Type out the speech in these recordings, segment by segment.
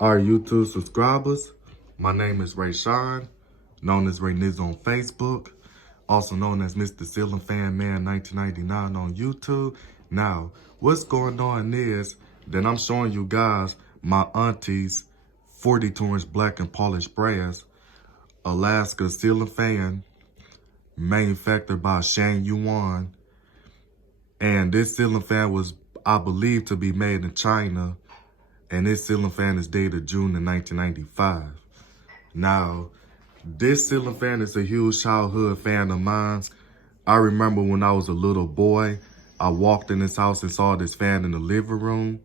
Our YouTube subscribers, my name is Ray Shine, known as Ray Niz on Facebook, also known as Mr. Ceiling Fan Man 1999 on YouTube. Now, what's going on is that I'm showing you guys my auntie's 42-inch black and polished brass Alaska ceiling fan manufactured by Shane Yuan. And this ceiling fan was, I believe, to be made in China. And this ceiling fan is dated June of 1995. Now, this ceiling fan is a huge childhood fan of mine. I remember when I was a little boy, I walked in this house and saw this fan in the living room.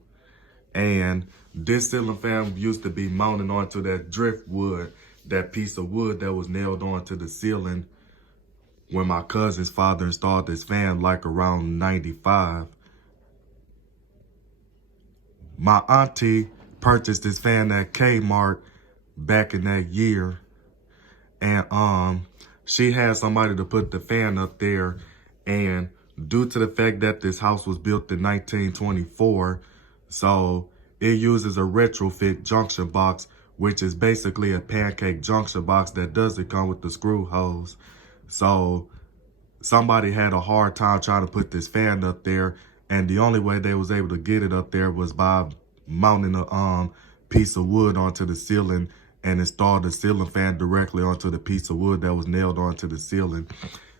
And this ceiling fan used to be mounted onto that driftwood, that piece of wood that was nailed onto the ceiling when my cousin's father installed this fan like around 95. My auntie purchased this fan at Kmart back in that year. And she had somebody to put the fan up there. And due to the fact that this house was built in 1924, so it uses a retrofit junction box, which is basically a pancake junction box that doesn't come with the screw holes. So somebody had a hard time trying to put this fan up there, and the only way they was able to get it up there was by mounting a piece of wood onto the ceiling and install the ceiling fan directly onto the piece of wood that was nailed onto the ceiling.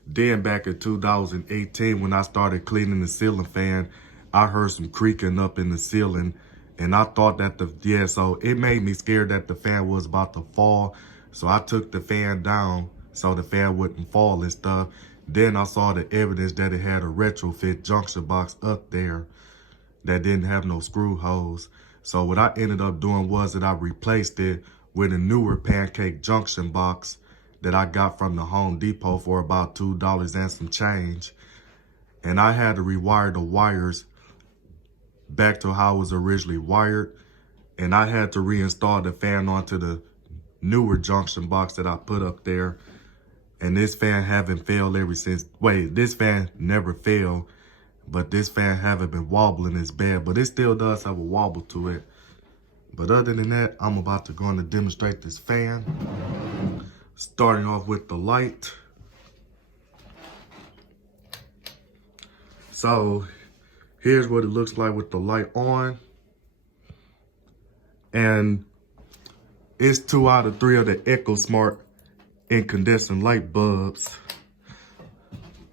Then back in 2018, when I started cleaning the ceiling fan, I heard some creaking up in the ceiling, and I thought that so it made me scared that the fan was about to fall. So I took the fan down so the fan wouldn't fall and stuff. Then I saw the evidence that it had a retrofit junction box up there that didn't have no screw holes. So what I ended up doing was that I replaced it with a newer pancake junction box that I got from the Home Depot for about $2 and some change. And I had to rewire the wires back to how it was originally wired. And I had to reinstall the fan onto the newer junction box that I put up there. And this fan haven't failed ever since. Wait, this fan never failed, but this fan haven't been wobbling as bad, but it still does have a wobble to it. But other than that, I'm about to go on to demonstrate this fan. Starting off with the light. So here's what it looks like with the light on. And it's 2 out of 3 of the Echo Smart incandescent light bulbs.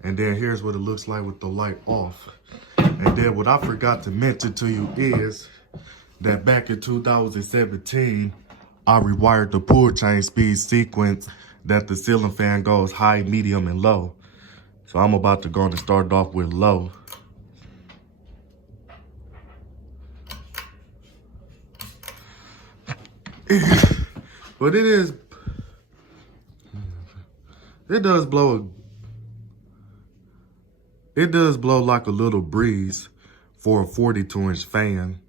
And then here's what it looks like with the light off. And then what I forgot to mention to you is that back in 2017, I rewired the pull chain speed sequence that the ceiling fan goes high, medium, and low. So I'm about to go and start off with low. But it does blow like a little breeze for a 42-inch fan.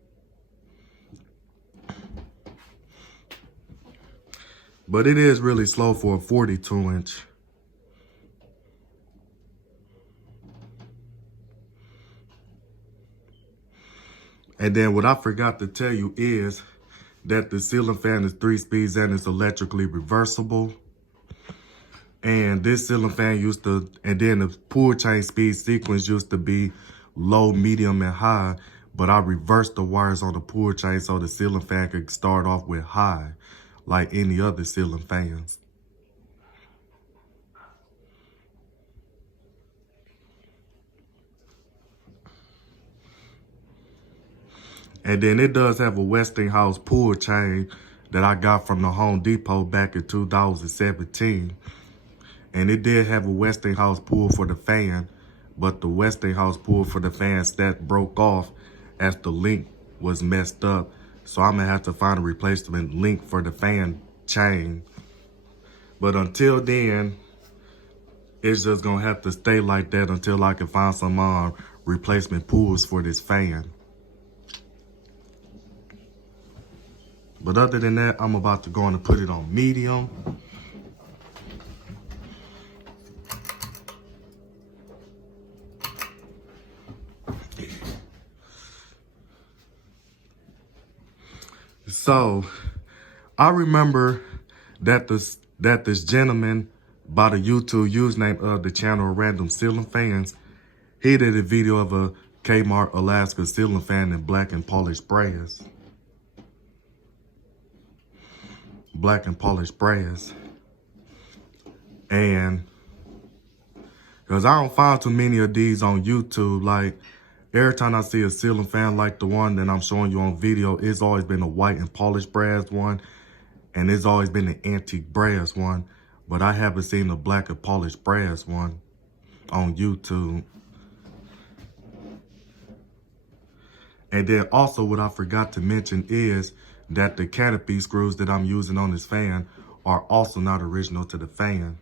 But it is really slow for a 42-inch. And then what I forgot to tell you is that the ceiling fan is 3 speeds and it's electrically reversible. And this ceiling fan and then the pull chain speed sequence used to be low, medium, and high. But I reversed the wires on the pull chain so the ceiling fan could start off with high, like any other ceiling fans. And then it does have a Westinghouse pull chain that I got from the Home Depot back in 2017. And it did have a Westinghouse pull for the fan, but the Westinghouse pull for the fan that broke off as the link was messed up. So I'm gonna have to find a replacement link for the fan chain. But until then, it's just gonna have to stay like that until I can find some replacement pulls for this fan. But other than that, I'm about to go on and put it on medium. So I remember that this gentleman by the YouTube username of the channel Random Ceiling Fans, he did a video of a Kmart Alaska ceiling fan in black and polished brass. Black and polished brass. And because I don't find too many of these on YouTube, like every time I see a ceiling fan like the one that I'm showing you on video, it's always been a white and polished brass one, and it's always been an antique brass one, but I haven't seen a black and polished brass one on YouTube. And then also what I forgot to mention is that the canopy screws that I'm using on this fan are also not original to the fan.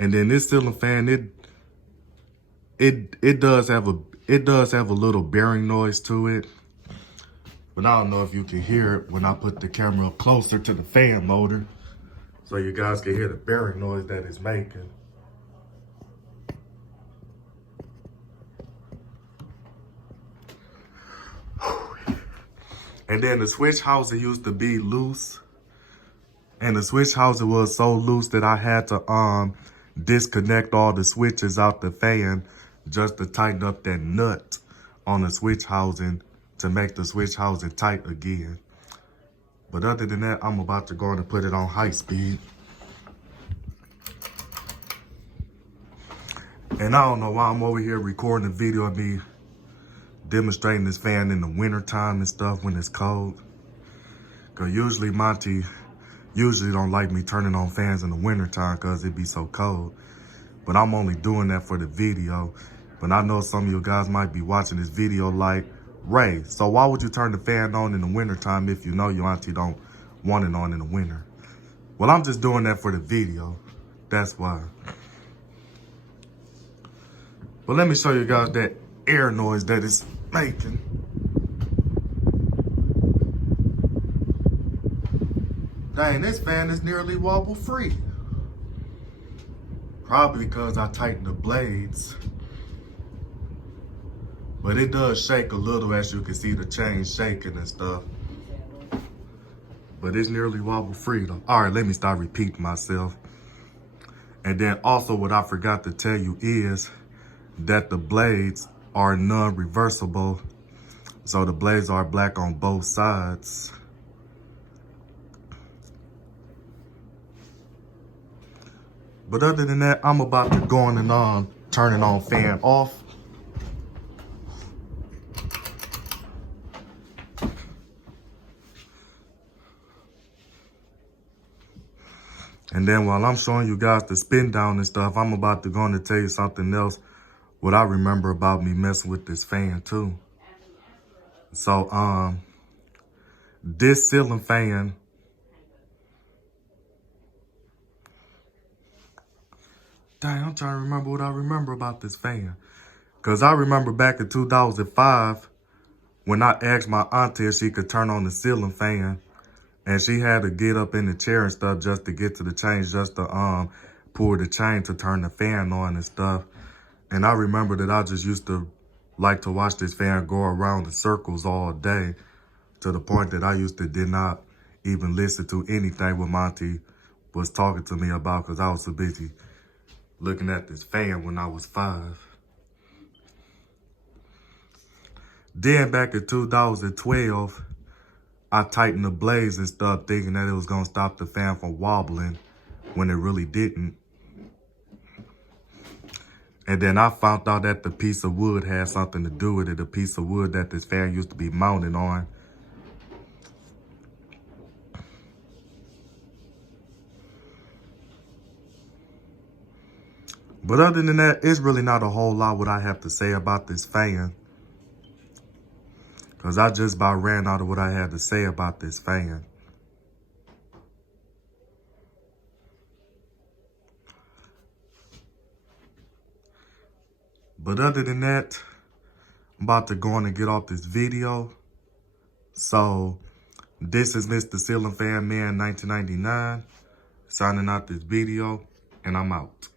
And then this ceiling fan, it does have a little bearing noise to it. But I don't know if you can hear it when I put the camera up closer to the fan motor, so you guys can hear the bearing noise that it's making. And then the switch housing used to be loose. And the switch housing was so loose that I had to disconnect all the switches out the fan just to tighten up that nut on the switch housing to make the switch housing tight again. But other than that, I'm about to go and put it on high speed. And I don't know why I'm over here recording a video of me demonstrating this fan in the winter time and stuff when it's cold. Cause usually Monty don't like me turning on fans in the winter time cause it be so cold. But I'm only doing that for the video. But I know some of you guys might be watching this video like, Ray, so why would you turn the fan on in the winter time if you know your auntie don't want it on in the winter? Well, I'm just doing that for the video. That's why. But let me show you guys that air noise that it's making. Dang, this fan is nearly wobble free. Probably because I tightened the blades. But it does shake a little, as you can see the chain shaking and stuff. But it's nearly wobble free though. All right, let me start repeating myself. And then also what I forgot to tell you is that the blades are non-reversible. So the blades are black on both sides. But other than that, I'm about to go on and turn it on fan off. And then while I'm showing you guys the spin down and stuff, I'm about to go on and tell you something else, what I remember about me messing with this fan too. So, this ceiling fan, dang, I'm trying to remember what I remember about this fan. Cause I remember back in 2005, when I asked my auntie if she could turn on the ceiling fan, and she had to get up in the chair and stuff just to get to the chains, just to pull the chain to turn the fan on and stuff. And I remember that I just used to like to watch this fan go around in circles all day, to the point that I did not even listen to anything what Monty was talking to me about because I was so busy looking at this fan when I was 5. Then back in 2012, I tightened the blades and stuff thinking that it was going to stop the fan from wobbling when it really didn't. And then I found out that the piece of wood had something to do with it, the piece of wood that this fan used to be mounted on. But other than that, it's really not a whole lot what I have to say about this fan. Because I just about ran out of what I had to say about this fan. But other than that, I'm about to go on and get off this video. So, this is Mr. Ceiling Fan Man 1999 signing out this video, and I'm out.